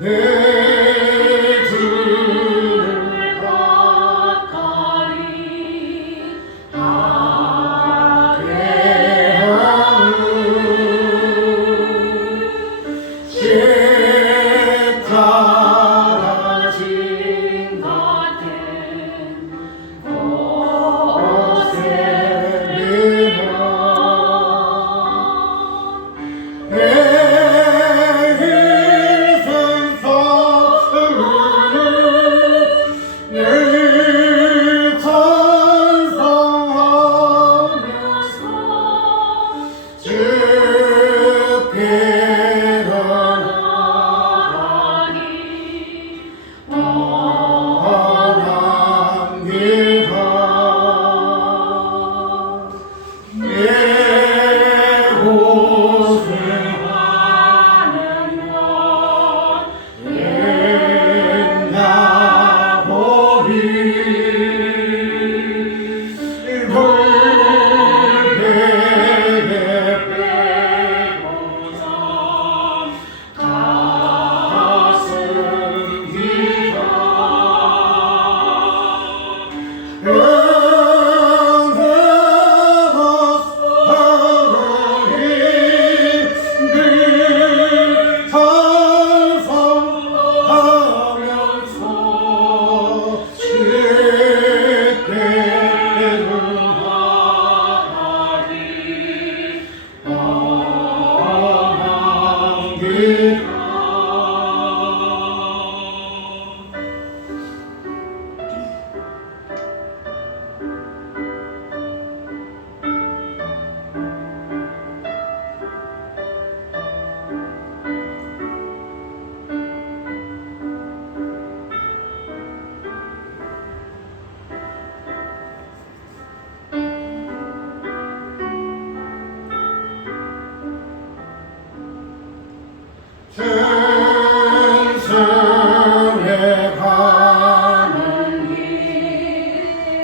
내 주를 가까이 하게 하는 십자가진 같은 곳에 천성에 가는 길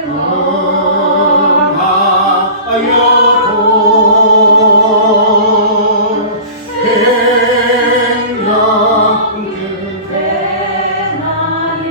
응하여도 백년 그대 나니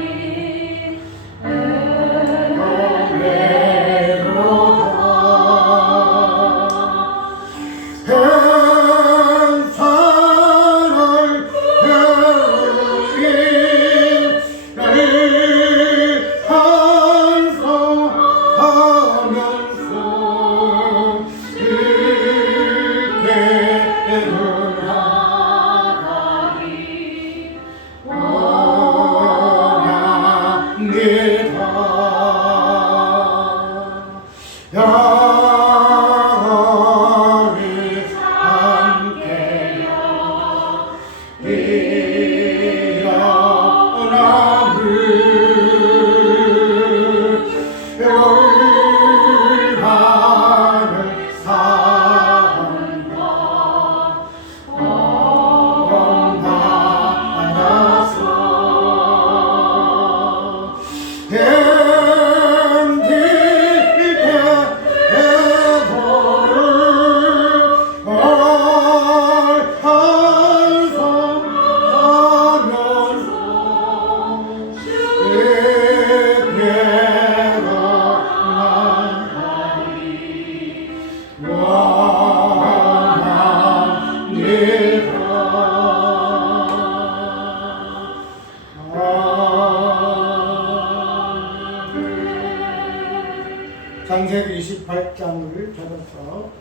창세기 28장을 접어서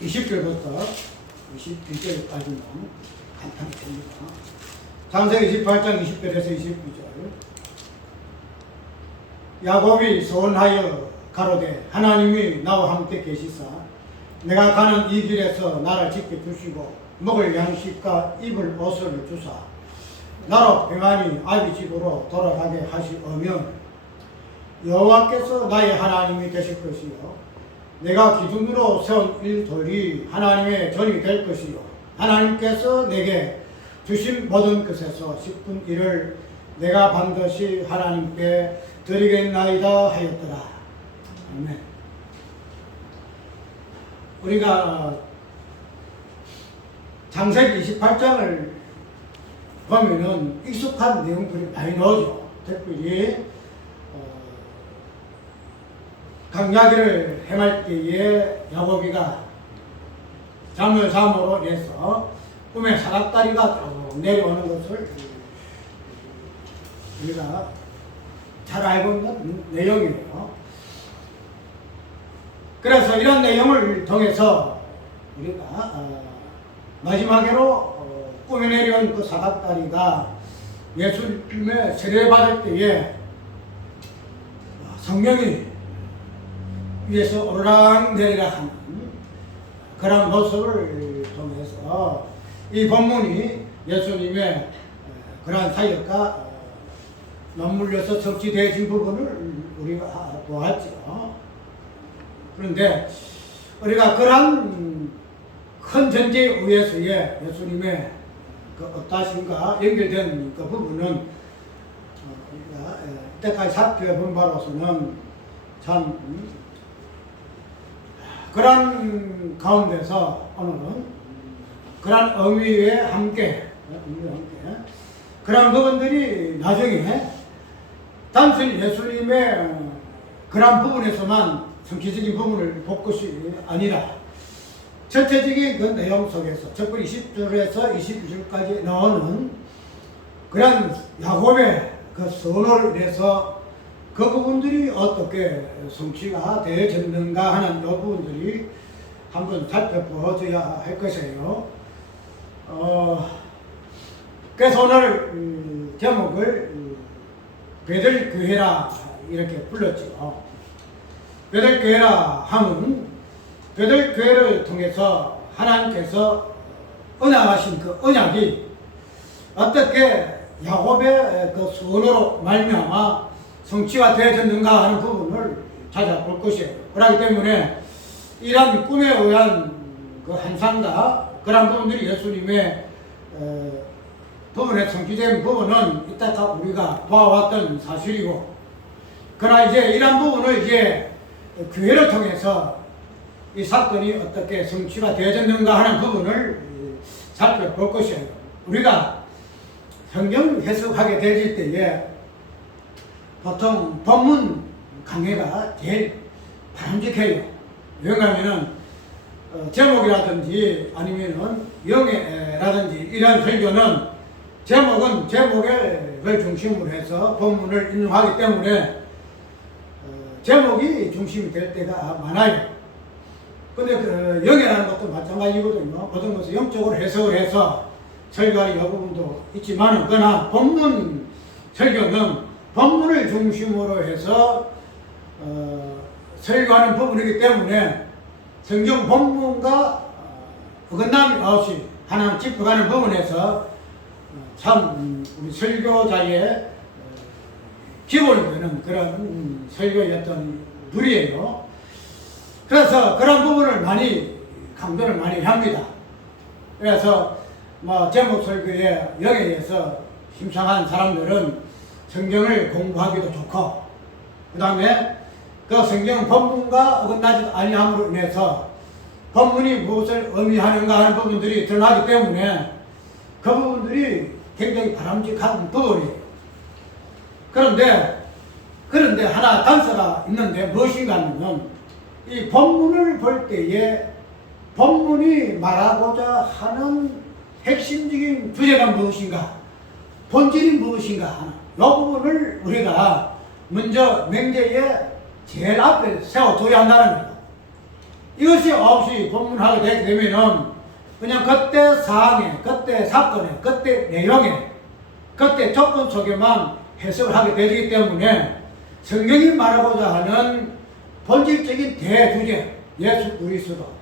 20절부터 22절까지는 간단히 됩니다. 창세기 28장 20절에서 22절. 야곱이 소원하여 가로되 하나님이 나와 함께 계시사 내가 가는 이 길에서 나를 지켜주시고 먹을 양식과 입을 옷을 주사 나로 평안히 아비 집으로 돌아가게 하시오면 여호와께서 나의 하나님이 되실 것이요 내가 기둥으로 세운 일돌이 하나님의 전이 될 것이요 하나님께서 내게 주신 모든 것에서 10분 1을 내가 반드시 하나님께 드리겠나이다 하였더라. 아멘. 우리가 창세기 28장을 보면은 익숙한 내용들이 많이 나오죠. 특별히 강야기를 행할 때에 야곱이가 잠을 잠으로 인해서 꿈에 사각다리가 내려오는 것을 우리가 잘 알고 있는 내용이에요. 그래서 이런 내용을 통해서 우리가 마지막으로 꿈에 내려온 그 사각다리가 예수님의 세례받을 때에 성령이 위에서 오르락 내리락 하는 그런 모습을 통해서 이 본문이 예수님의 그러한 사역과 맞물려서 적시되어진 부분을 우리가 보았죠. 그런데 우리가 그러한 큰 전제에 의해서의 예수님의 그 어떠신가 연결된 그 부분은 우리가 이때까지 살펴본 바로서는 참 그런 가운데서 오늘은 그런 의미에 함께 그런 부분들이 나중에 단순히 예수님의 그런 부분에서만 성취적인 부분을 볼 것이 아니라 전체적인 그 내용 속에서 특별히 10절에서 22절까지 나오는 그런 야곱의 그 선호를 인해서 그 부분들이 어떻게 성취가 되어졌는가 하는 이 부분들이 한번 살펴보아야 할 것이에요. 그래서 오늘 제목을 베들교회라 이렇게 불렀죠. 베들교회라 하면 베들교회를 통해서 하나님께서 언약하신 그 언약이 어떻게 야곱의 그 선호로 말미암아 성취가 되어졌는가 하는 부분을 찾아볼 것이에요. 그렇기 때문에 이러한 꿈에 의한 그 환상과 그런 부분들이 예수님의 부분에 성취된 부분은 이따가 우리가 보아왔던 사실이고, 그러나 이제 이런 부분을 이제 교회를 통해서 이 사건이 어떻게 성취가 되어졌는가 하는 부분을 살펴볼 것이에요. 우리가 성경 해석하게 되질 때에 보통 본문 강해가 제일 바람직해요. 왜냐하면은 제목이라든지 아니면은 영예라든지 이런 설교는 제목은 제목을 중심으로 해서 본문을 인용하기 때문에 제목이 중심이 될 때가 많아요. 근데 그 영예라는 것도 마찬가지거든요. 모든 것을 영적으로 해석을 해서 설교하는 부분도 있지만, 그러나 본문 설교는 본문을 중심으로 해서 설교하는 부분이기 때문에 성경 본문과 어긋남이 없이 하나님 짚어가는 부분에서 참 우리 설교자의 기본이 되는 그런 설교였던 누리예요. 그래서 그런 부분을 많이 강조를 많이 합니다. 그래서 뭐 제목 설교에 여기에서 심상한 사람들은 성경을 공부하기도 좋고, 그 다음에 그 성경 본문과 어긋나지 아니함으로 인해서 본문이 무엇을 의미하는가 하는 부분들이 드러나기 때문에 그 부분들이 굉장히 바람직한 부분이에요. 그런데 하나 단서가 있는데 무엇인가 하면 이 본문을 볼 때에 본문이 말하고자 하는 핵심적인 주제가 무엇인가, 본질이 무엇인가 하는 이 부분을 우리가 먼저 명제에 제일 앞에 세워둬야 한다는 거예요. 이것이 없이 본문하게 되게 되면은 그냥 그때 사항에, 그때 사건에, 그때 내용에, 그때 조건 속에만 해석을 하게 되기 때문에 성경이 말하고자 하는 본질적인 대주제, 예수 그리스도,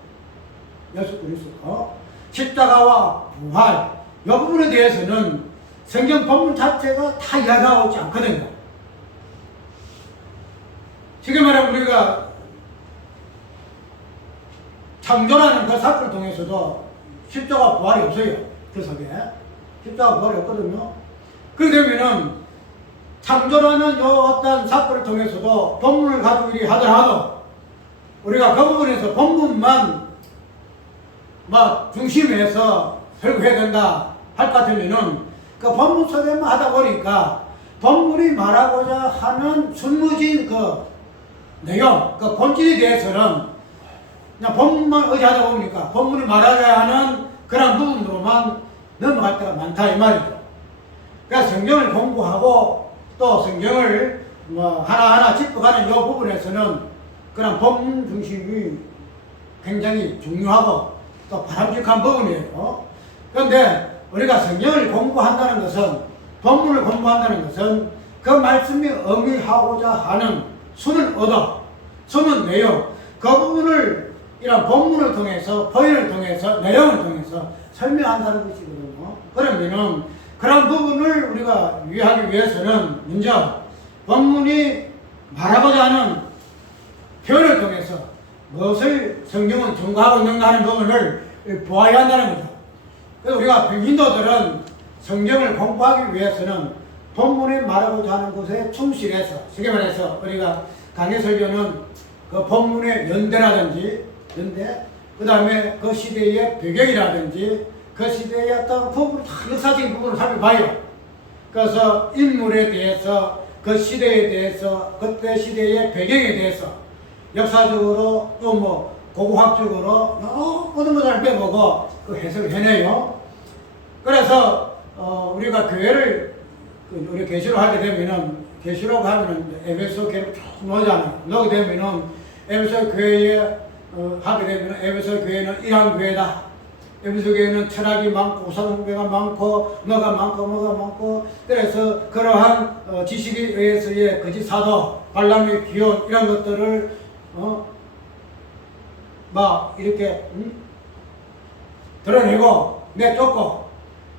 있어. 십자가와 부활 이 부분에 대해서는 성경 본문 자체가 다 이야기하고 있지 않거든요. 지금 말하면 우리가 창조라는 그 사건을 통해서도 십자가 부활이 없어요. 그 속에 십자가 부활이 없거든요. 그렇게 되면은 창조라는 요 어떤 사건을 통해서도 본문을 가지고 이리 하더라도 우리가 그 부분에서 본문만 막 중심에서 설교해야 된다 할 것 같으면은 그 본문 설교만 하다 보니까 본문이 말하고자 하는 순무진 그 내용, 그 본질에 대해서는 그냥 본문만 의지하다 보니까 본문이 말하자 하는 그런 부분으로만 넘어갈 때가 많다 이 말이죠. 그러니까 성경을 공부하고 또 성경을 뭐 하나하나 짚어가는 이 부분에서는 그런 본문 중심이 굉장히 중요하고 또 바람직한 부분이에요. 그런데 우리가 성경을 공부한다는 것은, 본문을 공부한다는 것은 그 말씀이 의미하고자 하는 숨은 얻어, 숨은 내용, 그 부분을 이런 본문을 통해서, 포인을 통해서, 내용을 통해서 설명한다는 것이거든요. 그러면은 그런 부분을 우리가 이해하기 위해서는 먼저 본문이 말하고자 하는 표현을 통해서 무엇을 성경은 증거하고 있는가 하는 부분을 보아야 한다는 거죠. 그래서 우리가 인도들은 성경을 공부하기 위해서는 본문에 말하고자 하는 것에 충실해서, 쉽게 말해서 우리가 강의 설교는 그 본문의 연대라든지, 그 다음에 그 시대의 배경이라든지, 그 시대의 어떤 부분, 역사적인 부분을 살펴봐요. 그래서 인물에 대해서, 그 시대에 대해서, 그때 시대의 배경에 대해서 역사적으로 또 뭐 고고학적으로 모든 것을 빼보고 그 해석을 해내요. 그래서 우리가 교회를 우리 계시록 하게 되면은, 계시록 하면은 에베소 교회를 쭉 놓잖아요. 놓게 되면은 에베소 교회에 하게 되면은 에베소 교회는 이러한 교회다. 에베소 교회는 철학이 많고 우상숭배가 많고 뭐가 많고 그래서 그러한 지식에 의해서의 거짓 사도, 발람의 기원 이런 것들을 막 이렇게 드러내고 내쫓고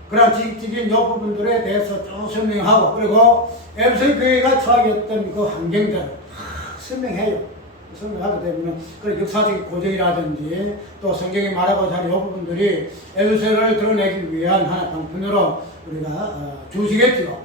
그런 지식적인 요 부분들에 대해서 쭉 설명하고, 그리고 에베소 교회가 처하였던 그 환경들을 설명해요. 설명하게 되면 그 역사적인 고정이라든지 또 성경이 말하고자 하는 이 부분들이 에베소를 드러내기 위한 하나의 방편으로 우리가 주시겠죠.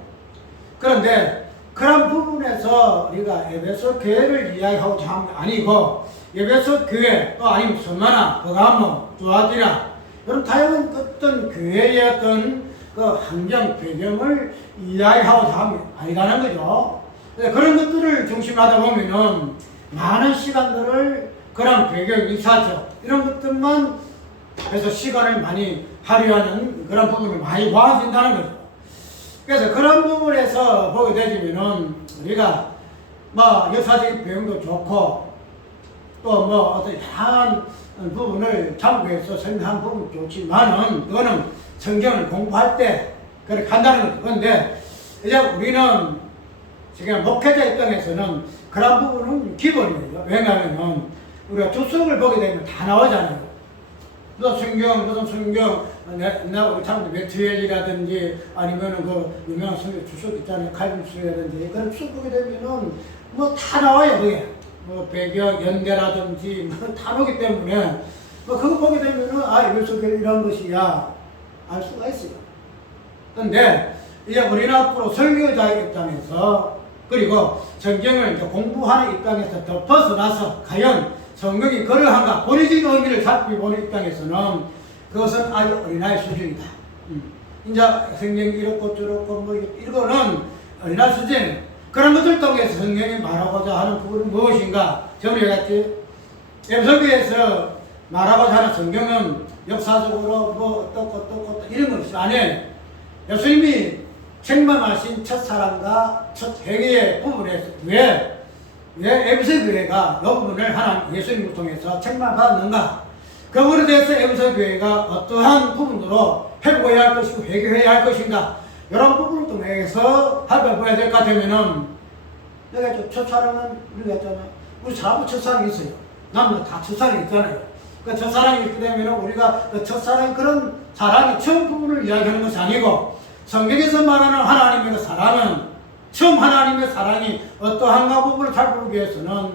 그런데 그런 부분에서 우리가 에베소 교회를 이야기하고자 하는 게 아니고, 에베소 교회 또 아니면 스마나, 버가모, 두아디라 이런 다양한 어떤 교회의 어떤 그 환경 배경을 이야기하고자 하는 게 아니라는 거죠. 그런 것들을 중심하다 보면은 많은 시간들을 그런 배경, 일사적 이런 것들만 해서 시간을 많이 할애하는 그런 부분이 많이 모아진다는 거죠. 그래서 그런 부분에서 보게 되면은 우리가 뭐 역사적인 배경도 좋고 또 뭐 어떤 다양한 부분을 참고해서 설명한 부분도 좋지만은 그거는 성경을 공부할 때 그렇게 한다는 거죠. 그런데 이제 우리는 지금 목회자 입장에서는 그런 부분은 기본이에요. 왜냐하면 우리가 주석을 보게 되면 다 나오잖아요. 무슨 성경, 우리 참도 매트웰이라든지 아니면은 그 유명한 성경 주석 있잖아요. 칼빈주석이라든지 그런 주석 보게 되면은 뭐 다 나와요. 그게 뭐 배경, 연대라든지 뭐 다 나오기 때문에 뭐 그거 보게 되면은 에베소 교회 이런 것이야 알 수가 있어요. 그런데 이제 우리는 앞으로 설교자의 입장에서 그리고 성경을 이제 공부하는 입장에서 더 벗어나서 과연 성경이 그러한가 본의적인 의미를 살펴보는 입장에서는 그것은 아주 어린아이 수준이다. 이제 성경이 이렇고 저렇고 뭐 이거는 어린아이 수준. 그런 것들 통해서 성경이 말하고자 하는 부분은 무엇인가? 저번에 얘기했지. 에베소서에서 말하고자 하는 성경은 역사적으로 뭐 어떻고 이런 것이 아니에요. 예수님이 책망하신 첫사랑과 첫 회개의 부분에서 왜 에베소 교회가 이 부분을 하나님 예수님을 통해서 책망받았는가? 그 부분에 대해서 에베소 교회가 어떠한 부분으로 회복해야 할 것이고 회개해야 할 것인가? 이런 부분을 통해서 살펴봐야 될 것 같으면은 내가 첫사랑은 우리가 했잖아요. 우리 사람은 첫사랑이 있어요. 남들 다 첫사랑이 있잖아요. 그 첫사랑이 있게 되면 우리가 그 첫사랑 그런 사랑이 처음 부분을 이야기하는 것이 아니고 성경에서 말하는 하나님의 사랑은 처음 하나님의 사랑이 어떠한가 부분을 잘 보기 위해서는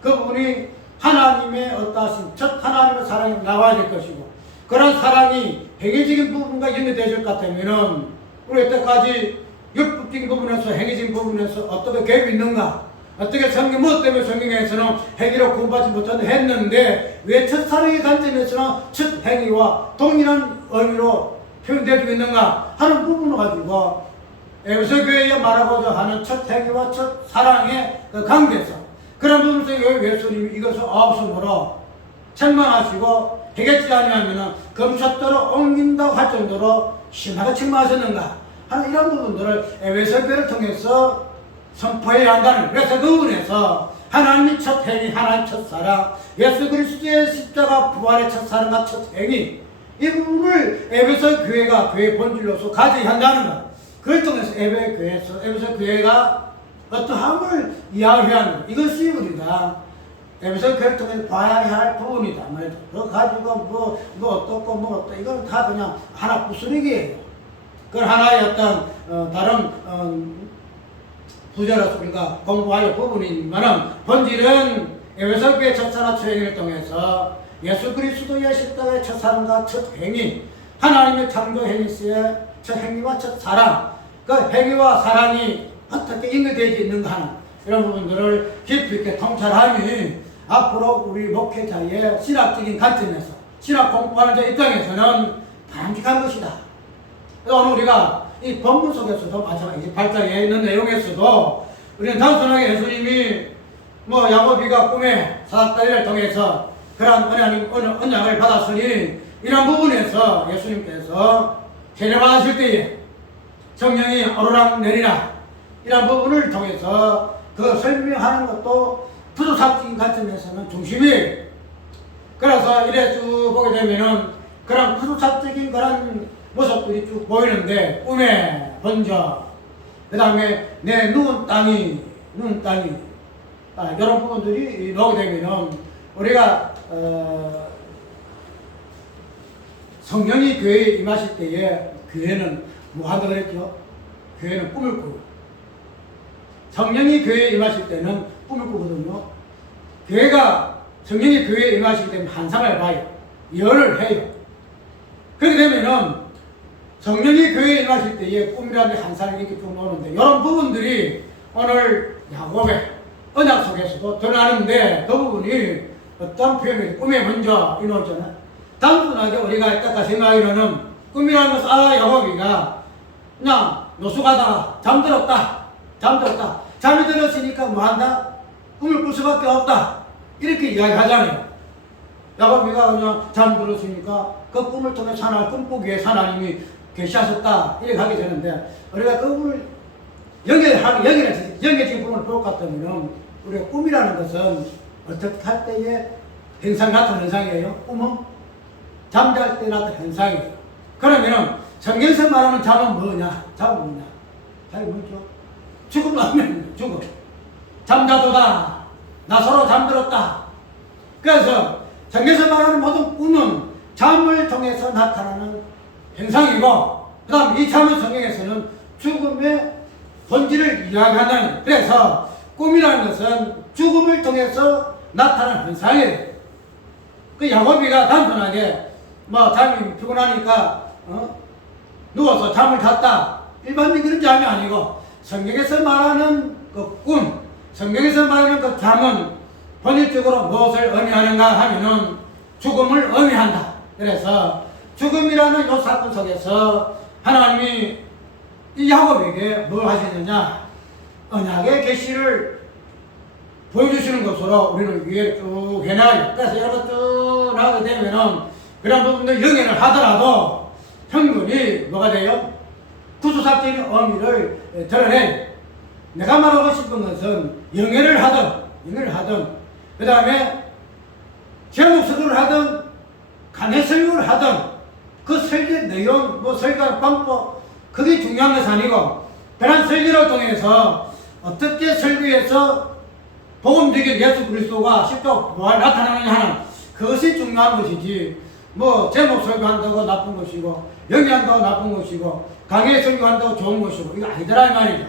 그 부분이 하나님의 어떠하신 첫 하나님의 사랑이 나와야 될 것이고 그런 사랑이 행위적인 부분과 연결되질 것 같으면은 우리 여태까지 율법적인 부분에서 행위적인 부분에서 어떻게 갭이 있는가 어떻게 성경 무엇 때문에 성경에서는 행위로 구원받지 못한다 했는데 왜 첫사랑의 관점에서는 첫 행위와 동일한 의미로 표현되고 있는가 하는 부분을 가지고 에베소 교회에 말하고자 하는 첫 행위와 첫 사랑의 그 관계에서 그런 부분에서 예수님이 이것을 아홉순으로 책망하시고 해결지 아니하면 검샷도로 옮긴다고 할 정도로 심하게 책망하셨는가 하는 이런 부분들을 에베소 교회를 통해서 선포해야 한다는 그래서 그 부분에서 하나님의 첫 행위, 하나님의 첫 사랑, 예수 그리스도의 십자가 부활의 첫 사랑과 첫 행위 이 부분을 에베소 교회가 교회의 본질로서 가져야 한다는 것 그걸 통해서 에베소 교회가 어떠함을 이야기해야 하는 것 이것이 우리가 에베소 교회를 통해서 봐야 할 부분이다 말이죠. 그거 가지고 뭐 어떻고 뭐 어떠 이건 다 그냥 하나 부스러기예요. 그건 하나의 어떤 다른 부제로서 우리가 공부할 부분이지만은 본질은 에베소 교회 첫사랑 첫행위를 통해서 예수 그리스도의 십자가의 첫사랑과 첫 행위, 하나님의 창조 행위의 첫 행위와 첫 사랑, 그 행위와 사랑이 어떻게 연결되어 있는가 하는 이런 부분들을 깊이 있게 통찰함이 앞으로 우리 목회자의 신학적인 관점에서 신학 공부하는 자 입장에서는 바람직한 것이다. 오늘 우리가 이 본문 속에서도 마찬가지 8장에 있는 내용에서도 우리는 단순하게 예수님이 뭐 야고비가 꿈에 사닥다리를 통해서 그러한 언약을 받았으니 이런 부분에서 예수님께서 세례 받으실 때에 성령이 오르락 내리락 이런 부분을 통해서 그 설명하는 것도 부도삭적인 관점에서는 중심이에요. 그래서 이래 쭉 보게 되면은 그런 부도삭적인 그런 모습들이 쭉 보이는데 꿈에 번져 그 다음에 내 눈 땅이 이런 부분들이 나오게 되면은 우리가 성령이 교회에 임하실 때에 교회는 뭐 한다 그랬죠? 교회는 꿈을 꾸고 성령이 교회에 임하실 때는 꿈을 꾸거든요. 교회가 성령이 교회에 임하실 때는 환상을 봐요. 예언을 해요. 그렇게 되면은 성령이 교회에 임하실 때에 꿈이라는 환상이 이렇게 쭉 나오는데 이런 부분들이 오늘 야곱의 언약 속에서도 드러나는데 그 부분이 어떤 표현이 꿈에 먼저 이루어지잖아요. 단순하게 우리가 이따가 생각하기로는 꿈이라는 것은 야곱이가 그냥 노숙하다가 잠들었다. 잠이 들었으니까 뭐한다? 꿈을 꿀 수밖에 없다. 이렇게 이야기하잖아요. 야곱이가 그냥 잠들었으니까 그 꿈을 통해 꿈꾸기 위해서 하나님이 계시하셨다. 이렇게 하게 되는데 우리가 그 꿈을 연결적인 부분을 볼 것 같으면 우리가 꿈이라는 것은 어떻게 할 때에 현상 같은 현상이에요. 꿈은 잠잘 때 나타난 현상이에요. 그러면은 성경에서 말하는 잠은 뭐냐? 잠은 뭐죠? 죽음 아니면 죽음. 잠자도다. 나 서로 잠들었다. 그래서 성경에서 말하는 모든 꿈은 잠을 통해서 나타나는 현상이고 그 다음 이 잠은 성경에서는 죽음의 본질을 이야기한다는 그래서 꿈이라는 것은 죽음을 통해서 나타나는 현상이에요. 그 야곱이가 단순하게 뭐 잠이 피곤하니까 누워서 잠을 잤다. 일반적인 그런 잠이 아니고 성경에서 말하는 그 꿈, 성경에서 말하는 그 잠은 본질적으로 무엇을 의미하는가 하면은 죽음을 의미한다. 그래서 죽음이라는 이 사건 속에서 하나님이 이 야곱에게 뭘 하시느냐 언약의 계시를 보여주시는 것으로 우리를 위해 쭉 해나가요. 그래서 여러분 쭉 나가게 되면은 그런 부분들 영예를 하더라도 평균이 뭐가 돼요? 구조삭적인 의미를 드러내요. 내가 말하고 싶은 것은 영예를 하든 그 다음에 제목 설교를 하든 강해 설교를 하든 그 설교 내용, 설교 방법 그게 중요한 것이 아니고 그런 설교를 통해서 어떻게 설교해서 복음적인 예수 그리스도가 십자가 부활 나타나느냐 하는 그것이 중요한 것이지, 뭐 제목 설교한다고 나쁜 것이고 영위한다고 나쁜 것이고 강의 설교한다고 좋은 것이고 이거 아니더라 이 말이죠.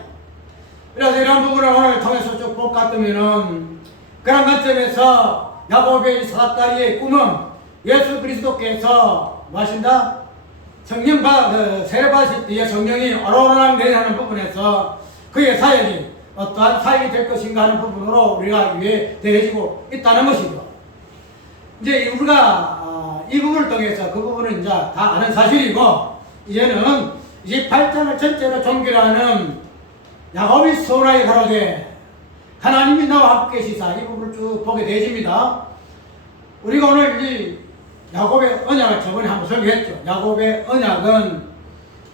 그래서 이런 부분을 오늘 통해서 쭉 볼 것 같으면은 그런 관점에서 야곱의 사다리의 꿈은 예수 그리스도께서 뭐 하신다? 성령 세례받으실 때에 성령이 오로락 내리는 부분에서 그의 사역이 어떠한 사역이 될 것인가 하는 부분으로 우리가 이해되어지고 있다는 것이죠. 이제 우리가 이 부분을 통해서 그 부분은 이제 다 아는 사실이고, 이제는 28장을 전체로 종결하는 야곱이 소원하게 가로되 하나님이 나와 함께 계시사, 이 부분을 쭉 보게 되집니다. 우리가 오늘 이 야곱의 언약을 저번에 한번 설교했죠. 야곱의 언약은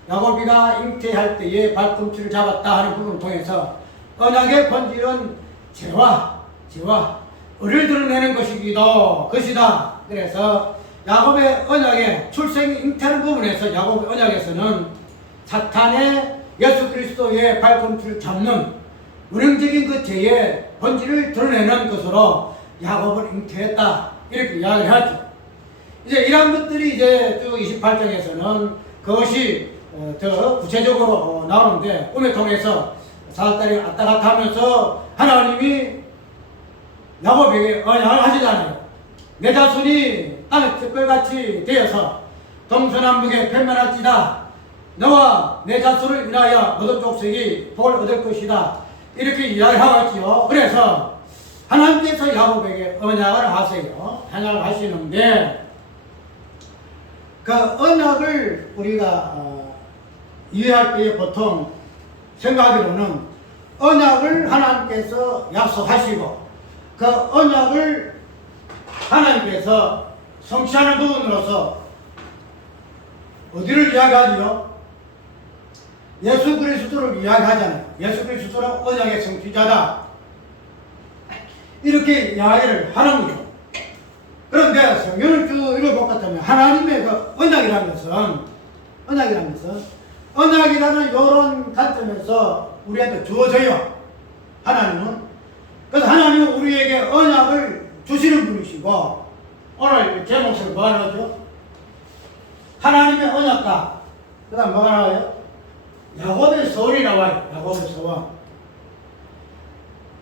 야곱이가 잉태할 때에 발꿈치를 잡았다 하는 부분을 통해서 언약의 본질은 죄와 의를 드러내는 것이다. 그래서 야곱의 언약의 출생 잉태하는 부분에서 야곱의 언약에서는 사탄의 예수 그리스도의 발꿈치를 잡는 운영적인 그 죄의 본질을 드러내는 것으로 야곱을 잉태했다, 이렇게 이야기를 하죠. 이제 이런 것들이 이제 쭉 28장에서는 그것이 더 구체적으로 나오는데, 꿈을 통해서 사다리 왔다 갔다 하면서 하나님이 야곱에게 언약을 하시잖아요. 내 자손이 땅에 특별같이 되어서 동서남북에 편만할지다. 너와 내 자손을 인하여 모든 족속이 복을 얻을 것이다, 이렇게 이야기를 하고 있지요. 그래서 하나님께서 야곱에게 언약을 하세요. 언약을 하시는데, 그 언약을 우리가 이해할 때에 보통 생각하기로는 언약을 하나님께서 약속하시고 그 언약을 하나님께서 성취하는 부분으로서 어디를 이야기하지요? 예수 그리스도를 이야기하잖아요. 예수 그리스도는 언약의 성취자다, 이렇게 이야기를 하는 거죠. 그런데 성경을 쭉 읽어볼 것 같으면 하나님의 그 언약이라는 것은 언약이라는 이런 관점에서 우리한테 주어져요. 하나님은. 그래서 하나님은 우리에게 언약을 주시는 분이시고, 오늘 제목을 뭐가 나오죠? 하나님의 언약과 그 다음 뭐가 나와요? 야곱의 서원이 나와요. 야곱의 서원.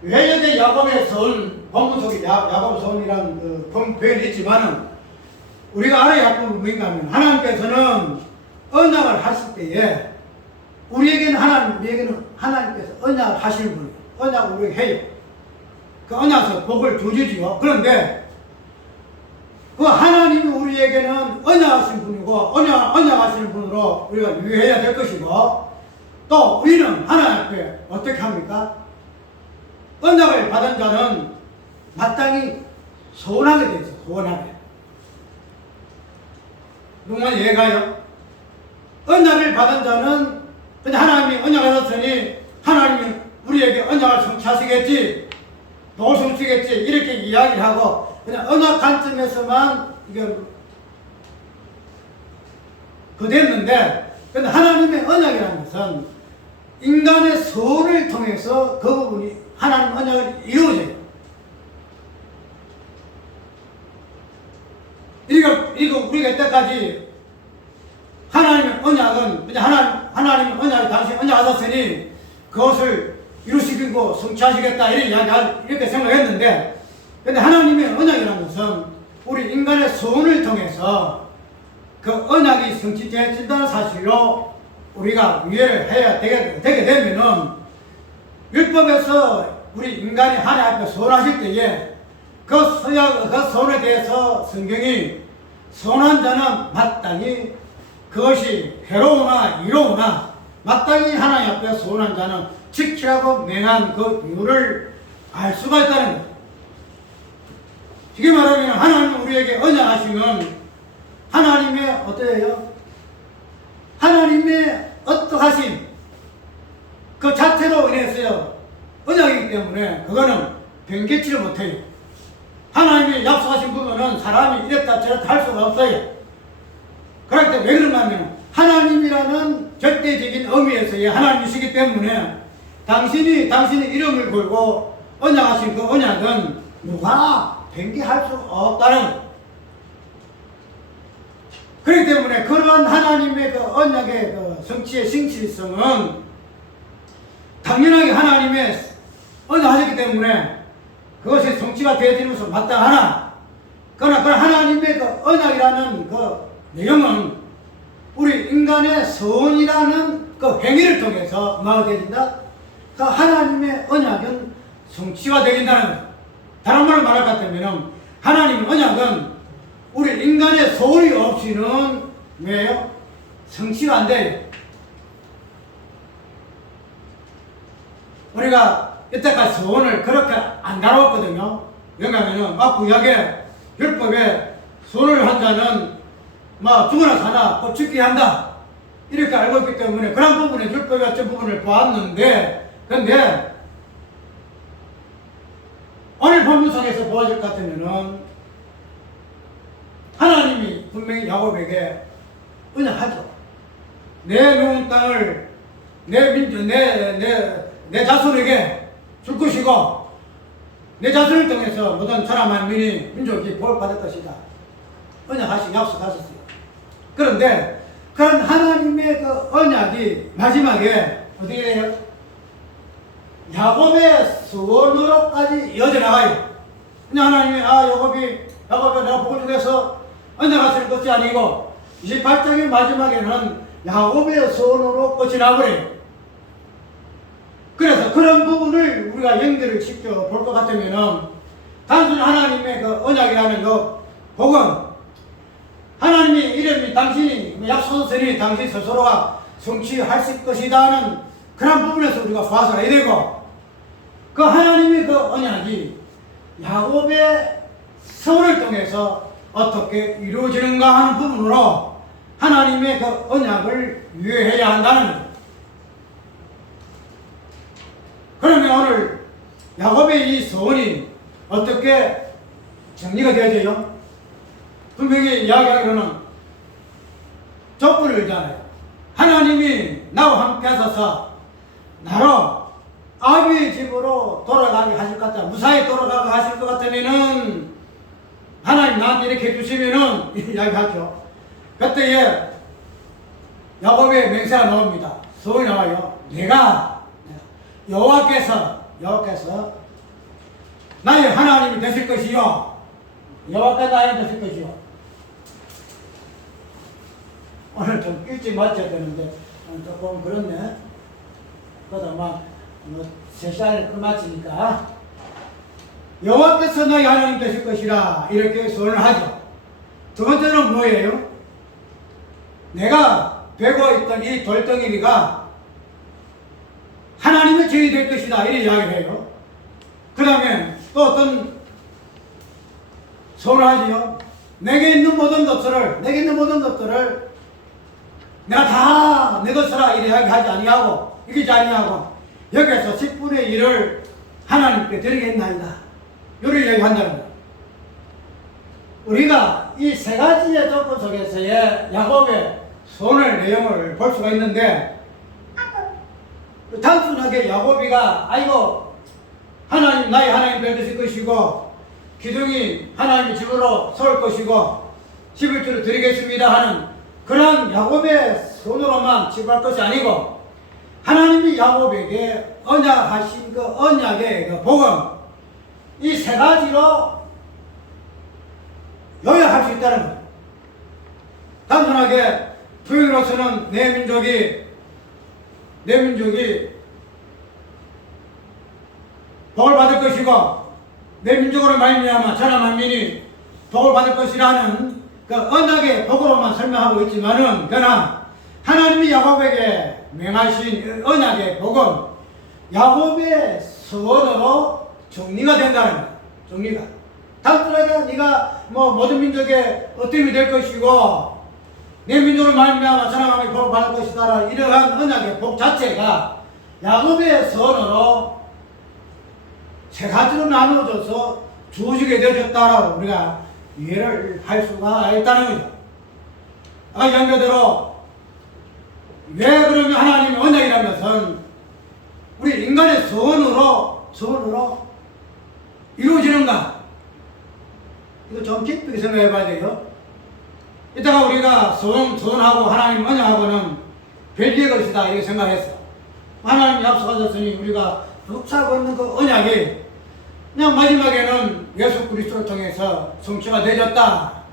왜 이제 야곱의 서원, 본문 속에 야곱의 서원이라는 그 표현이 있지만은 우리가 알아야 할 부분은 뭔가 하면, 하나님께서는 언약을 하실 때에 우리에게는 하나님께서 언약을 하시는 분이에요. 언약을 우리에게 해요. 그 언약에서 복을 주지요. 그런데 그 하나님이 우리에게는 언약하신 분이고 언약하시는 분으로 우리가 유의해야 될 것이고, 또 우리는 하나님 앞에 어떻게 합니까? 언약을 받은 자는 마땅히 소원하게 돼 있어요. 소원하게. 누구만 이해가요? 언약을 받은 자는 그냥 하나님이 언약하셨으니 하나님이 우리에게 언약을 성취하시겠지, 복을 성취겠지, 이렇게 이야기를 하고 그냥 언약 관점에서만 이게 그랬는데, 근데 하나님의 언약이라는 것은 인간의 소원을 통해서 그 부분이 하나님 언약을 이루어져요. 이거 우리가 이때까지 하나님의 언약은 그냥 하나님의 언약이 당신 언약하셨으니 그것을 이루시고 성취하시겠다, 이렇게 생각했는데, 근데 하나님의 언약이라는 것은 우리 인간의 소원을 통해서 그 언약이 성취되어진다는 사실로 우리가 이해를 해야 되게 되면은, 율법에서 우리 인간이 하나님 앞에 소원하실 때에 그 소원에 대해서 성경이 선한 자는 마땅히 그것이 해로우나 이로우나 마땅히 하나님 앞에 소원한 자는 지키라고 맹한 그 이유를 알 수가 있다는 거예요. 쉽게 말하면 하나님 우리에게 언약하시면 하나님의 어떠해요? 하나님의 어떠하심 그 자체로 인해서요 언약이기 때문에 그거는 변개치를 못해요. 하나님이 약속하신 부분은 사람이 이랬다 저랬다 할 수가 없어요. 그럴 때 왜 그런가 하면 하나님이라는 절대적인 의미에서의 하나님이시기 때문에 당신이 이름을 걸고 언약하신 그 언약은 누가 변개할 수 없다는, 그렇기 때문에 그러한 하나님의 그 언약의 그 성취의 신실성은 당연하게 하나님의 언약하셨기 때문에 그것이 성취가 되어지는 것은 마땅하나, 그러나 그 하나님의 그 언약이라는 그 내용은 우리 인간의 선이라는 그 행위를 통해서 뭐가 되어진다? 그 하나님의 언약은 성취가 되어진다는 거죠. 다른 말로 말할 것 같으면 하나님의 언약은 우리 인간의 소리 없이는 왜요? 성취가 안 돼요. 우리가 이때까지 소원을 그렇게 안 다뤘거든요. 왜냐하면 막 구약에 율법에 소원을 한 자는 막 죽으나 사나 꼭 죽게 한다 이렇게 알고 있기 때문에 그런 부분에 율법의 어떤 부분을 보았는데, 근데 오늘 본문상에서 보아질 것 같으면은 하나님이 분명히 야곱에게 언약하죠. 내 누운 땅을 내 자손에게 줄 것이고 내 자손을 통해서 모든 사람 만민이 민족이 복을 받을 것이다. 언약하시고 약속하셨어요. 그런데 그런 하나님의 그 언약이 마지막에 어떻게 돼요? 야곱의 소원으로까지 이어져 나가요. 그냥 하나님이 야곱이 내가 복을 주겠어 언약하실 것이 아니고 28장의 마지막에는 야곱의 소원으로 끝이 나버려요. 그래서 그런 부분을 우리가 연결을 시켜 볼 것 같으면은 단순히 하나님의 그 언약이라는 그 복은 하나님이 이름이 당신이 약속하셨으니 당신 스스로가 성취하실 것이다는 그런 부분에서 우리가 봐서 해야 되고, 그 하나님의 그 언약이 야곱의 서원을 통해서 어떻게 이루어지는가 하는 부분으로 하나님의 그 언약을 유효해야 한다는 거죠. 그러면 오늘 야곱의 이 서원이 어떻게 정리가 되어져요? 분명히 이야기하기로는 촛불을 열잖아요. 하나님이 나와 함께 하셔서 나로 아비의 집으로 돌아가게 하실 것 같다, 무사히 돌아가게 하실 것 같으면은 하나님 나한테 이렇게 해주시면은 이야기하죠. 그때에 야곱의 맹세가 나옵니다. 서울이 나와요. 내가 여호와께서 나의 하나님이 되실 것이요, 여호와께서 나의 되실 것이요. 오늘 좀 일찍 마쳐야 되는데 조금 그렇네. 그러다 막 3시간을 끝마치니까 여호와께서 나의 하나님 되실 것이라 이렇게 소원을 하죠. 두 번째는 뭐예요? 내가 베고 있던 이 돌덩이가 하나님의 죄이 될 것이다 이렇게 이야기를 해요. 그 다음에 또 어떤 소원을 하지요. 내게 있는 모든 것들을 내가 다 내 것이라 이렇게 하지 아니하고 이기지 아니하고 여기에서 10분의 1을 하나님께 드리겠나이다 이렇게 얘기한다는 거예요. 우리가 이 세 가지의 조건 속에서의 야곱의 소원의 내용을 볼 수가 있는데, 단순하게 야곱이가 아이고 하나님 나의 하나님 되실 것이고 기둥이 하나님의 집으로 설 것이고 11조를 드리겠습니다 하는 그런 야곱의 손으로만 집할 것이 아니고, 하나님이 야곱에게 언약하신 그 언약의 그 복음, 이 세 가지로 요약할 수 있다는 거예요. 단순하게 주인으로서는 내 민족이 복을 받을 것이고 내 민족으로 말미암아 천하 만민이 복을 받을 것이라는 그 언약의 복으로만 설명하고 있지만은, 그러나 하나님이 야곱에게 명하신 언약의 복은 야곱의 소원으로 정리가 된다는 거예요. 정리가. 단순하게 네가 모든 민족의 어떤 될 것이고 내 민족을 말미암아 천하 만민이 복을 받을 것이다 이러한 언약의 복 자체가 야곱의 소원으로 세 가지로 나누어져서 주어지게 되어졌다라고 우리가 이해를 할 수가 있다는 거죠. 아까 이야기대로 왜 그러면 하나님의 언약이라는 것은 우리 인간의 소원으로 이루어지는가? 이거 좀 깊이 생각해 봐야 돼요. 이따가 우리가 소원하고 하나님 언약하고는 별개의 것이다 이렇게 생각했어. 하나님이 약속하셨으니 우리가 붙잡고 있는 그 언약이 그냥 마지막에는 예수 그리스도를 통해서 성취가 되었다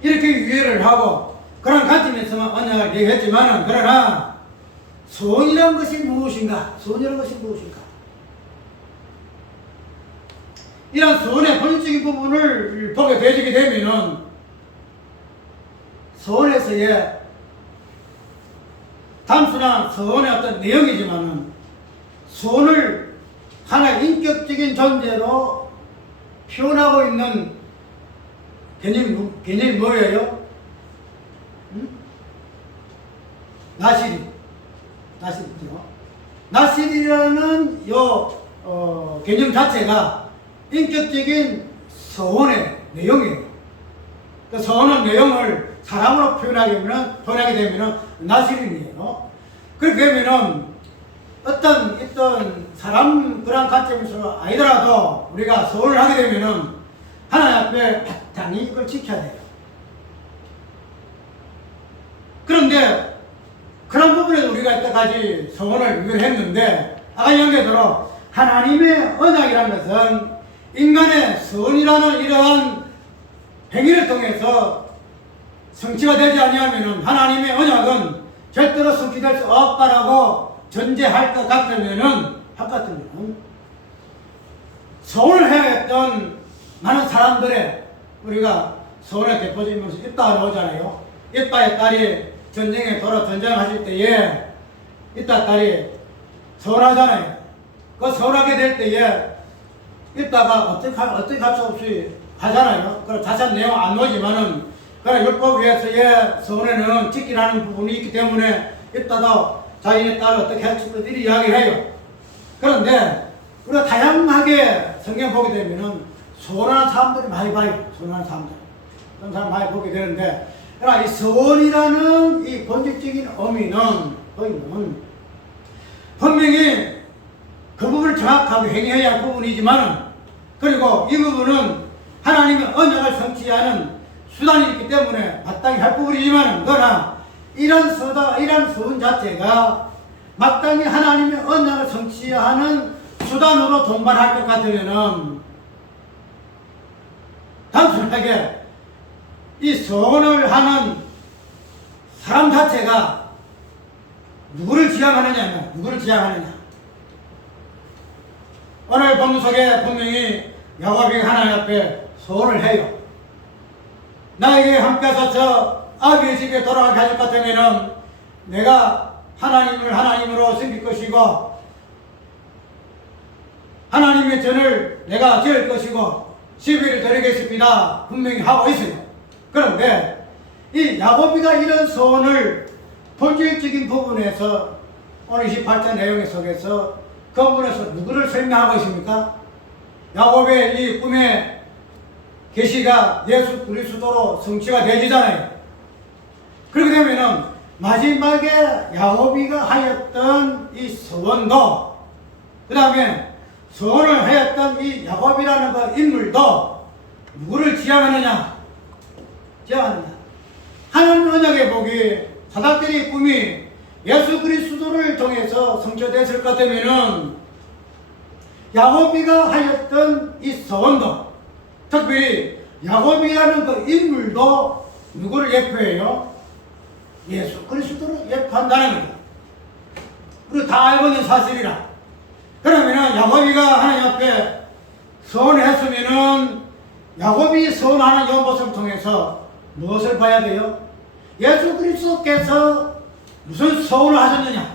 이렇게 이해를 하고 그런 관점에서만 언약을 얘기했지만은, 그러나 소원이란 것이 무엇인가? 소원이란 것이 무엇인가? 이런 소원의 본질적인 부분을 보게 되게 되면은 소원에서의 단순한 소원의 어떤 내용이지만은 소원을 하나의 인격적인 존재로 표현하고 있는 개념이 뭐예요? 나시리죠. 나시리라는 개념 자체가 인격적인 소원의 내용이에요. 그 소원의 내용을 사람으로 표현하게 되면 나시린이에요. 그렇게 되면은 어떤 사람 그런 관점에서 아니더라도 우리가 소원을 하게 되면은 하나님 앞에 바탕히 이걸 지켜야 돼요. 그런데 그런 부분에서 우리가 이때까지 소원을 위반했는데, 아까 연계대로 하나님의 언약이라는 것은 인간의 소원이라는 이러한 행위를 통해서 성취가 되지 아니하면 하나님의 언약은 절대로 성취될 수 없다라고 전제할 것 같으면 소원을 해야 했던 많은 사람들의 우리가 소원의 대표적인 입다가 나오잖아요. 입다의 딸이 전쟁에 전쟁하실 때에 입다 딸이 소원하잖아요. 그 소원하게 될 때에 입다가 어떻게 할 수 없이 하잖아요. 그 자세한 내용 안 나오지만은 그러나 율법에서의 소원에는 지키라는 부분이 있기 때문에 입다도 자기네 딸을 어떻게 할 수 있을지 이야기를 해요. 그런데 우리가 다양하게 성경 보게 되면은 소원하는 사람들이 많이 봐요. 소원하는 사람들. 그런 사람 많이 보게 되는데, 그러나 이 소원이라는 이 본질적인 의미는 분명히 그 부분을 정확하게 행해야 할 부분이지만은, 그리고 이 부분은 하나님의 언약을 성취하는 수단이 있기 때문에 마땅히 할 부분이지만은, 그러나 이런 소원 자체가 마땅히 하나님의 언약을 성취하는 수단으로 동반할 것 같으면은 단순하게 이 소원을 하는 사람 자체가 누구를 지향하느냐. 오늘 본문 속에 분명히 야곱이 하나님 앞에 소원을 해요. 나에게 함께 하셔서 아비의 집에 돌아가게 하실 것 같으면은 내가 하나님을 하나님으로 섬길 것이고 하나님의 전을 내가 지을 것이고 시비를 드리겠습니다. 분명히 하고 있어요. 그런데 이 야곱이가 이런 소원을 본질적인 부분에서 오늘 28장 내용 속에서 그 부분에서 누구를 설명하고 있습니까? 야곱의 이 꿈의 계시가 예수 그리스도로 성취가 되지잖아요. 그렇게 되면은 마지막에 야곱이가 하였던 이 소원도, 그 다음에 소원을 하였던 이 야곱이라는 그 인물도 누구를 지향하느냐? 하나님 언약의 복이 사닥들의 꿈이 예수 그리스도를 통해서 성취됐을 것 같으면은 야곱이가 하였던 이 소원도, 특별히 야곱이라는 그 인물도 누구를 예표해요? 예수 그리스도를 예표한다는 거예요. 우리 다 알고 있는 사실이라. 그러면은 야곱이가 하나님 앞에 소원을 했으면은 야곱이 소원하는 이 모습을 통해서 무엇을 봐야 돼요? 예수 그리스도께서 무슨 소원을 하셨느냐?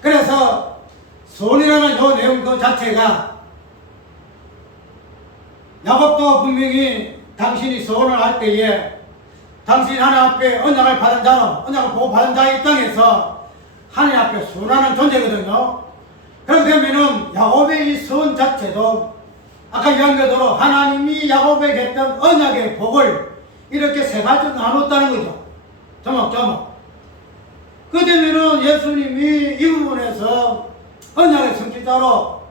그래서 소원이라는 이 내용 그 자체가 야곱도 분명히 당신이 소원을 할 때에 당신이 하나님 앞에 언약을 받은 자로, 언약을 보고 받은 자의 입장에서 하나님 앞에 소원하는 존재거든요. 그렇게 되면은 야곱의 이 소원 자체도 아까 이야기대로 하나님이 야곱에게 했던 언약의 복을 이렇게 세 가지로 나눴다는 거죠. 조목조목. 그 되면은 예수님이 이 부분에서 언약의 성취자로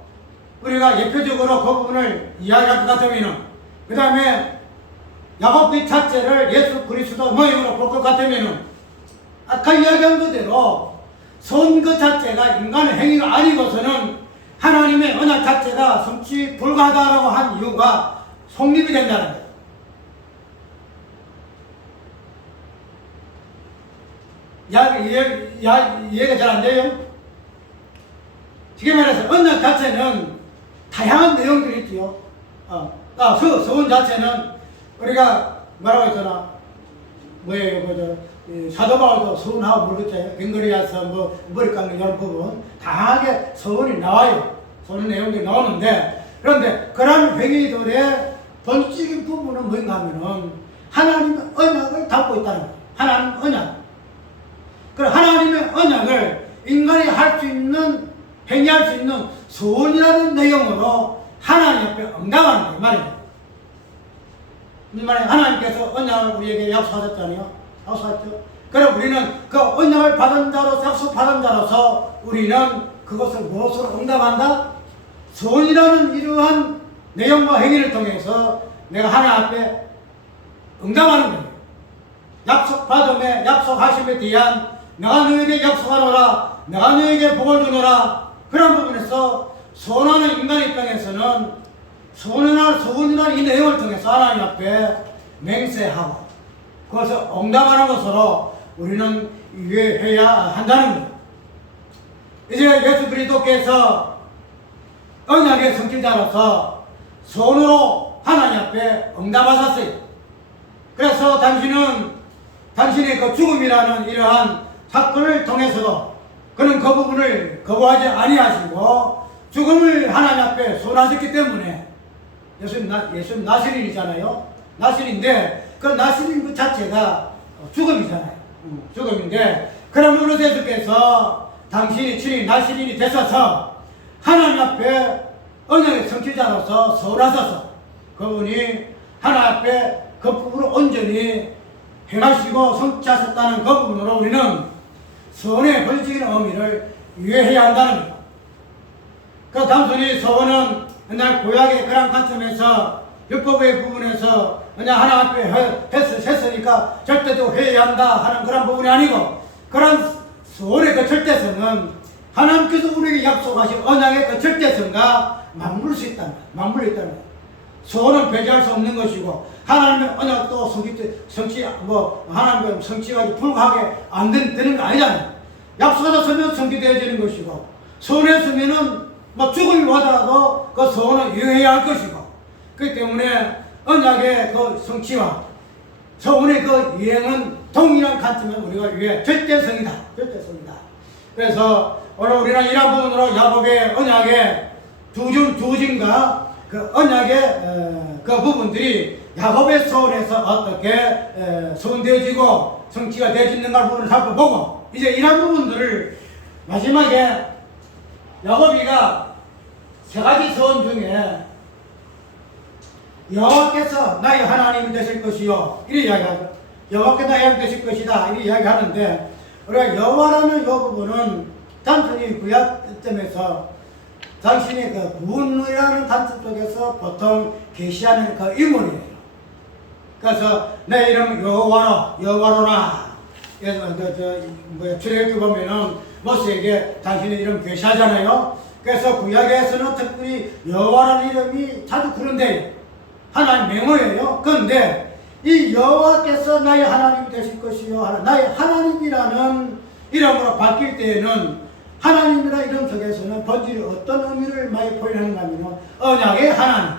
우리가 예표적으로 그 부분을 이야기할 것 같으면은 그 다음에 야곱빛 자체를 예수 그리스도 모형으로 볼 것 같으면은 아까 이야기한 그대로 선 그 자체가 인간의 행위가 아니고서는 하나님의 언약 자체가 성취 불가하다라고 한 이유가 성립이 된다는 거예요. 이해가 잘 안 돼요? 쉽게 말해서 언약 자체는 다양한 내용들이 있지요. 서원 자체는 우리가 뭐라고 했더나 뭐예요, 사도 바울도 서원하고 모르겠어요. 갱거리에서 뭐 머리 깎는 이런 부분 다양하게 서원이 나와요. 서원 내용들이 나오는데, 그런데 그런 행위들의 본질적인 부분은 뭔가 하면은 하나님의 언약을 담고 있다는 거예요. 하나님의 언약. 그럼 하나님의 언약을 인간이 할 수 있는, 행위할 수 있는 서원이라는 내용으로 하나님 앞에 응답하는 거예요. 말이에요. 이 말에 하나님께서 언약을 우리에게 약속하셨잖아요. 약속하셨죠. 그럼 우리는 그 언약을 받은 자로서, 약속 받은 자로서 우리는 그것을 무엇으로 응답한다? 서원이라는 이러한 내용과 행위를 통해서 내가 하나님 앞에 응답하는 거예요. 약속받음에, 약속하심에 대한 내가 너에게 약속하노라, 내가 너에게 복을 주노라, 그런 부분에서 서원하는 인간의 입장에서는 서원이라는 이 내용을 통해서 하나님 앞에 맹세하고 그것을 응답하는 것으로 우리는 이해해야 한다는 거예요. 이제 예수 그리스도께서 언약의 성취자로서 손으로 하나님 앞에 응답하셨어요. 그래서 당신의 그 죽음이라는 이러한 사건을 통해서도 그는 그 부분을 거부하지 아니하시고 죽음을 하나님 앞에 선하셨기 때문에 예수님 나시린이잖아요. 나시린인데 그 나시린 그 자체가 죽음이잖아요. 죽음인데 그러므로 예수께서 당신이 친히 나시린이 되셔서 하나님 앞에 언약의 성취자로서 선하셔서 그분이 하나님 앞에 그 부분을 온전히 행하시고 성취하셨다는 그 부분으로 우리는 선의 본질적인 의미를 이해해야 한다는 겁니다. 그 단순히 서원은 옛날 구약의 그런 관점에서 율법의 부분에서 그냥 하나님 앞에 했으니까 절대도 해야 한다 하는 그런 부분이 아니고, 그런 서원의 그 절대성은 하나님께서 우리에게 약속하신 언약의 그 절대성과 맞물 수 있다는 거예요. 맞물려 있다는 거예요. 서원은 배제할 수 없는 것이고 하나님의 언약도 하나님의 성취가 불가하게 안 되는 거 아니잖아요. 약속하셨으면 성취되어지는 것이고, 서원했으면은 죽음이 와더라도 그 서원은 이행해야 할 것이고, 그렇기 때문에 언약의 그 성취와 서원의 그 이행은 동일한 관점에 우리가 위해 절대성이다. 그래서 오늘 우리는 이런 부분으로 야곱의 언약의 두진과 그 언약의 그 부분들이 야곱의 서원에서 어떻게 서원되어지고 성취가 되어지는가 부분을 살펴보고, 이제 이런 부분들을 마지막에 야곱이가 세 가지 서원 중에 여호와께서 나의 하나님이 되실 것이요, 이렇게 이야기하죠. 여호와께서 나의 하나님 되실 것이다, 이렇게 이야기하는데, 우리가 여호와라는 이 부분은 단순히 구약점에서 당신의 그 구원이라는 관점 쪽에서 보통 계시하는 그 인물이에요. 그래서 내 이름 여호와로라. 출애굽기 보면은 모세에게 당신의 이름 계시하잖아요. 그래서 구약에서는 특별히 여호와라는 이름이 자주 부른대요. 하나님 명호예요. 그런데 이 여호와께서 나의 하나님이 되실 것이요, 나의 하나님이라는 이름으로 바뀔 때에는 하나님이라는 이름 속에서는 본질이 어떤 의미를 많이 표현하는가 하면 언약의 하나님.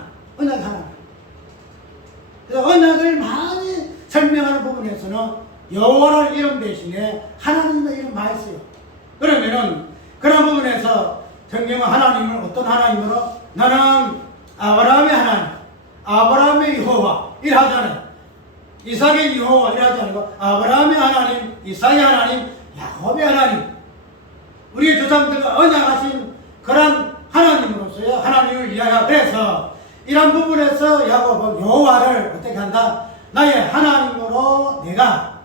그래서 언약을 많이 설명하는 부분에서는 여호와라는 이름 대신에 하나님의 이름 많이 써요. 그러면은 그런 부분에서 성경은 하나님을 어떤 하나님으로, 나는 아브라함의 하나님, 아브라함의 여호와 이래 하잖아요. 이삭의 여호와 이래 하지 않고 아브라함의 하나님, 이삭의 하나님, 야곱의 하나님, 우리의 조상들과 언약하신 그런 하나님으로서의 하나님을 이야기하고, 그래서 이런 부분에서 야곱은 여호와를 어떻게 한다? 나의 하나님으로 내가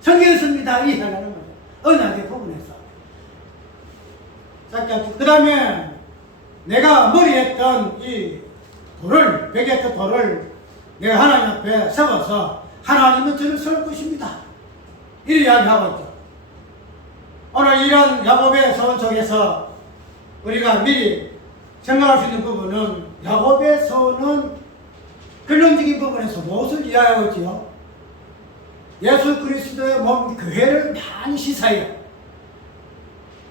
정했습니다, 이 이야기하는 거예요. 언약의 부분에서. 그 다음에 내가 머리에 했던 이 돌을, 베개트 돌을 내가 하나님 앞에 세워서 하나님은 저를 세울 것입니다. 이 이야기하고 있죠. 오늘 이런 야곱의 서원 속에서 우리가 미리 생각할 수 있는 부분은, 야곱의 서원은 근원적인 부분에서 무엇을 이야기하고 있지요? 예수 그리스도의 몸 교회를 많이 시사해요.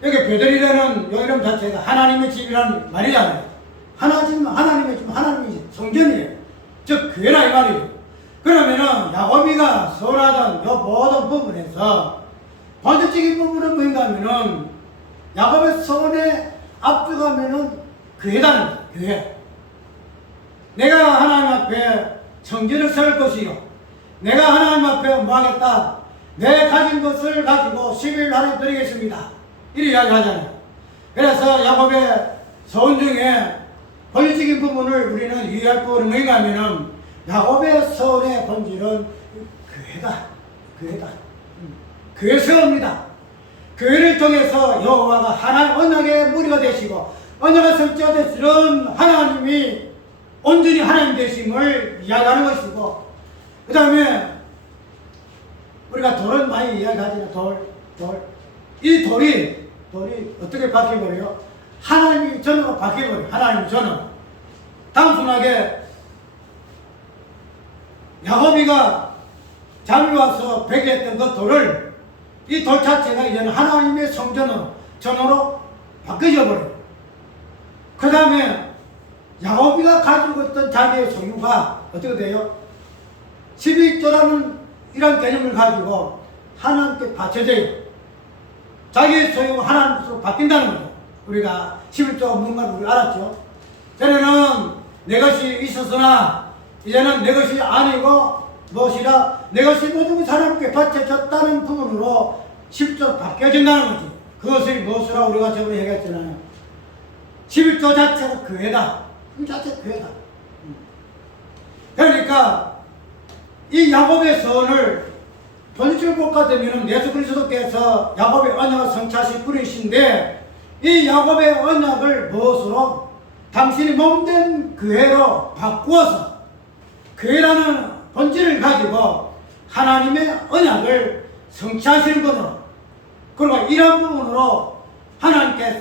여기 베들이라는 요 이름 자체가 하나님의 집이라는 말이잖아요. 하나님의 집, 하나님의 성전이에요. 즉 교회라 이 말이에요. 그러면은 야곱이가 서원하던 요 모든 부분에서 본질적인 부분은 뭔가 하면은, 야곱의 서원에 앞서가면은 교회다는 거예요. 교회. 내가 하나님 앞에 성전을 세울 것이요, 내가 하나님 앞에 뭐 하겠다, 내 가진 것을 가지고 11일 하나님 드리겠습니다, 이렇게 이야기하잖아요. 그래서 야곱의 서원 중에 본질적인 부분을 우리는 이해할 부분은 뭔가 하면은, 야곱의 서원의 본질은 교회다. 교회 세웁니다. 교회를 통해서 여호와가 하나님 언약의 무리가 되시고 언약의 성취가 되시는 하나님이 온전히 하나님 되심을 이야기하는 것이고, 그 다음에 우리가 돌은 많이 이야기하잖아요. 돌. 이 돌이 어떻게 바뀌어버려요? 하나님이 전으로 바뀌어버려요. 하나님 전으로. 단순하게 야곱이가 잠이 와서 베개했던 그 돌을, 이 돌 자체가 이제는 하나님의 전으로 바뀌어져 버려요. 그 다음에 야곱이가 가지고 있던 자기의 소유가 어떻게 돼요? 11조라는 이런 개념을 가지고 하나님께 바쳐져요. 자기의 소유가 하나님으로 바뀐다는 거죠. 우리가 11조가 뭔가를 우리 알았죠. 전에는 내 것이 있었으나 이제는 내 것이 아니고 무엇이라, 내 것이 모든 것이 하나님께 바쳐졌다는 부분으로 11조로 바뀌어진다는 거지. 그것이 무엇이라 우리가 저번에 얘기했잖아요. 11조 자체가 교회다. 그 자체가 교회다. 그러니까 이 야곱의 서원을 본질을 볼 것 같으면 예수 그리스도께서 야곱의 언약을 성취하신 분이신데, 이 야곱의 언약을 무엇으로? 당신이 몸된 교회로 바꾸어서 교회라는 본질을 가지고 하나님의 언약을 성취하시는 분으로, 그리고 이런 부분으로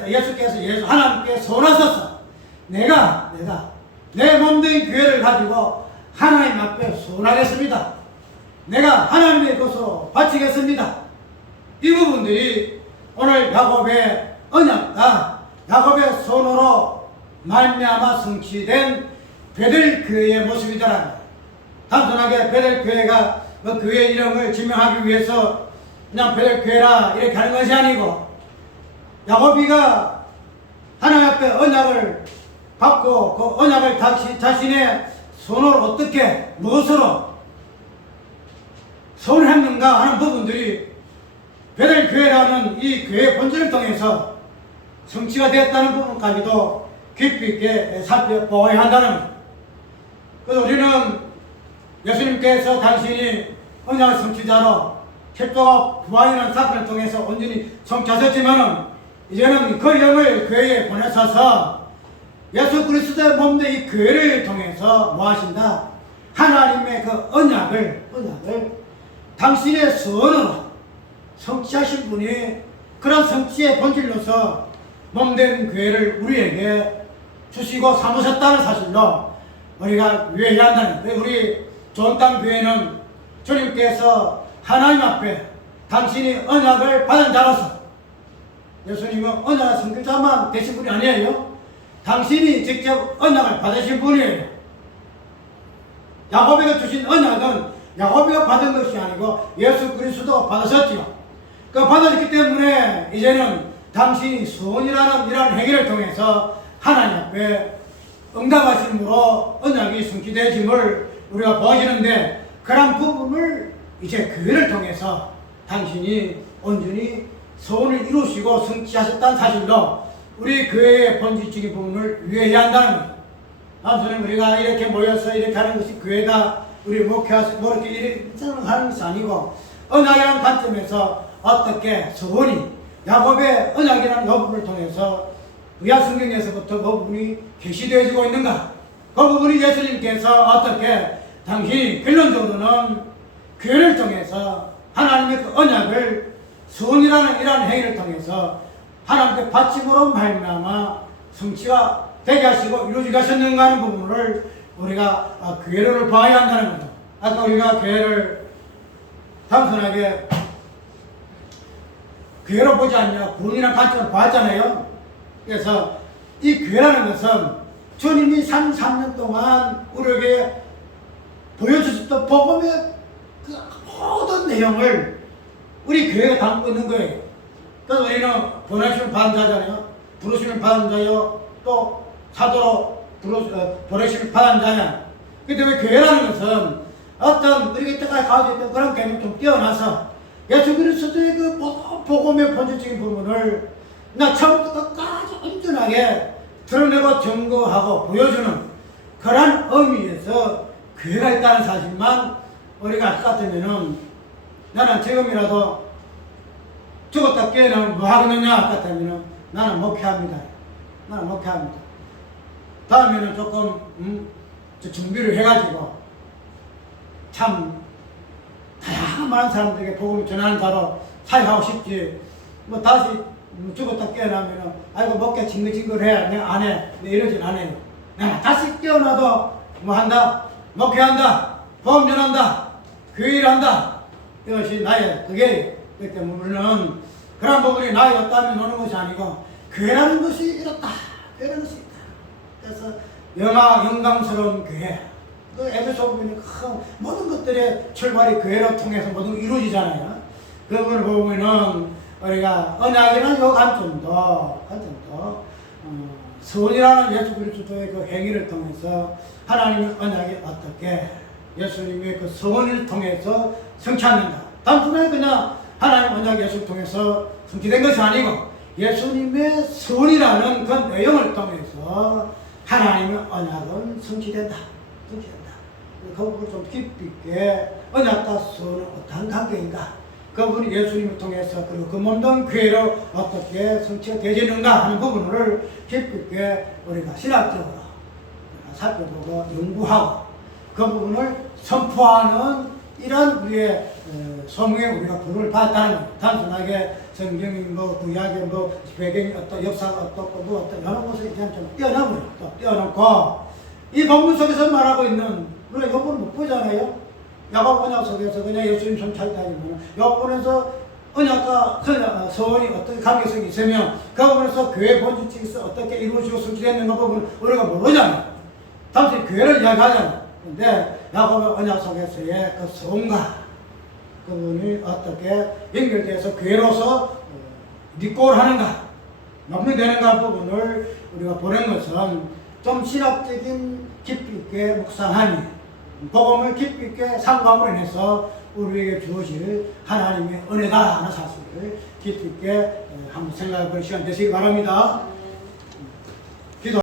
예수께서 하나님께 서원하셔서 내가 내 몸된 교회를 가지고 하나님 앞에 서원하겠습니다. 내가 하나님의 것으로 바치겠습니다. 이 부분들이 오늘 야곱의 언약과 야곱의 손으로 말미암아 성취된 베델교회의 모습이더라. 단순하게 베델교회가 그 교회 이름을 지명하기 위해서 그냥 베델교회라 이렇게 하는 것이 아니고, 야곱이가 하나님 앞에 언약을 받고 그 언약을 자신의 손으로 어떻게 무엇으로 서원했는가 하는 부분들이 베델교회라는 이 교회의 본질을 통해서 성취가 되었다는 부분까지도 깊이 있게 살펴보아야 한다는 것. 그래서 우리는 예수님께서 당신이 언약의 성취자로 십자가 부활이라는 사건을 통해서 온전히 성취하셨지만은, 이제는 그 영을 교회에 보내셔서 예수 그리스도의 몸된 이 교회를 통해서 뭐 하신다? 하나님의 그 언약을 당신의 선으로 성취하신 분이 그런 성취의 본질로서 몸된 교회를 우리에게 주시고 삼으셨다는 사실로 우리가 유의해야 한다는 거예요. 우리 좋은땅 교회는 주님께서 하나님 앞에 당신이 언약을 받은 자로서, 예수님은 언약의 선교자만 되신 분이 아니에요. 당신이 직접 언약을 받으신 분이에요. 야곱이가 주신 언약은 야곱이가 받은 것이 아니고 예수 그리스도가 받으셨지요. 그 받았기 때문에 이제는 당신이 소원이라는 이러한 행위를 통해서 하나님 앞에 응답하심으로 언약이 성취되심을 우리가 보여지는데, 그런 부분을 이제 교회를 통해서 당신이 온전히 소원을 이루시고 성취하셨다는 사실로 우리 교회의 본질적인 부분을 유의해야 한다는 거예요. 아무튼 우리가 이렇게 모여서 이렇게 하는 것이 교회가 우리 목회하시 뭐 이렇게 하는 것이 아니고, 언약이라는 관점에서 어떻게 소원이 야곱의 언약이라는 그 부분을 통해서 구약 성경에서부터 그 부분이 계시되어지고 있는가, 그 부분이 예수님께서 어떻게 당신이 결론적으로는 교회를 통해서 하나님의 그 언약을 수원이라는 이러한 행위를 통해서 하나님께 받침으로 말미암아 성취가 되게 하시고 이루어지게 하셨는가 하는 부분을 우리가 교회를 봐야 한다는 거죠. 아까 우리가 교회를 단순하게 교회로 보지 않냐 구원이라는 관점을 봤잖아요. 그래서 이 교회라는 것은 주님이 33년 동안 우리에게 보여주셨던 복음의 그 모든 내용을 우리 교회가 담고 있는 거예요. 그래서 우리는 보내심을 받은 자잖아요. 부르심을 받은 자요. 또 사도로 보내심을 받은 자냐. 근데 왜 교회라는 것은 어떤 우리가 이때까지 가지고 있던 그런 개념이 좀 뛰어나서 예수 그리스도의 그 복음의 본질적인 부분을 나 처음부터 끝까지 온전하게 드러내고 증거하고 보여주는 그런 의미에서 교회가 있다는 사실만 우리가 알 것 같으면은 나는 지금이라도 죽었다 깨어나면 뭐 하겠느냐 할 것 같으면은 나는 목회합니다. 나는 목회합니다. 다음에는 조금 준비를 해가지고 참 다양한 많은 사람들에게 복음을 전하는 자로 사역하고 싶지. 뭐 다시 죽었다 깨어나면은 아이고 목회 징글징글해 내가 안 해. 내가 이러진 않아요. 내가 다시 깨어나도 뭐 한다. 목회한다. 복음 전한다. 교회 일한다. 이것이 나의 그게 그렇기 때문에 우리는 그런 부분이 나의 없다면 노는 것이 아니고 교회라는 것이 이렇다. 교회라는 것이 있다. 그래서 영광스러운 교회. 그 에베소 보면 모든 것들의 출발이 교회로 통해서 모든 게 이루어지잖아요. 그 부분을 보면은 우리가 언약이라는 요 관점도 서원이라는 예수 그리스도의 그 행위를 통해서 하나님의 언약이 어떻게 예수님의 그 서원을 통해서 성취하는가. 단순하게 그냥 하나님 언약 예수를 통해서 성취된 것이 아니고 예수님의 서원이라는 그 내용을 통해서 하나님의 언약은 성취된다. 그 부분을 좀 깊이 있게 언약과 서원은 어떠한 관계인가. 그 부분이 예수님을 통해서 그리고 그 몸된 교회로 어떻게 성취가 되지는가 하는 부분을 깊이 있게 우리가 신학적으로 살펴보고 연구하고 그 부분을 선포하는 이런 우리의 소명에 우리가 부름을 받았다는 것. 단순하게 성경이 뭐 구약의 뭐 배경이 어떤 역사가 어떻고 뭐 어떤 여러 것을 그냥 좀 띄어넣어요. 또 띄어넣고 이 본문 속에서 말하고 있는 우리가 요번을 못 보잖아요. 야곱 언약 속에서 그냥 예수님 성찰다니면 요번에서 언약과 서원이 어떻게 관계성이 있으면 그 부분에서 교회 본질적에서 어떻게 이루어지고 성취됐는가 부분 우리가 모르잖아요. 단순히 교회를 이야기하잖아요. 근데 야곱의 언약 속에서의 그 서원과 그 부분이 어떻게 연결돼서 교회로서 리콜 하는가, 마무리되는가 부분을 우리가 보는 것은 좀 신학적인 깊이 있게 묵상하니 복음을 깊이 있게 상감으로 인해서 우리에게 주어질 하나님의 은혜다 하는 사실을 깊이 있게 한번 생각해 볼 시간 되시기 바랍니다.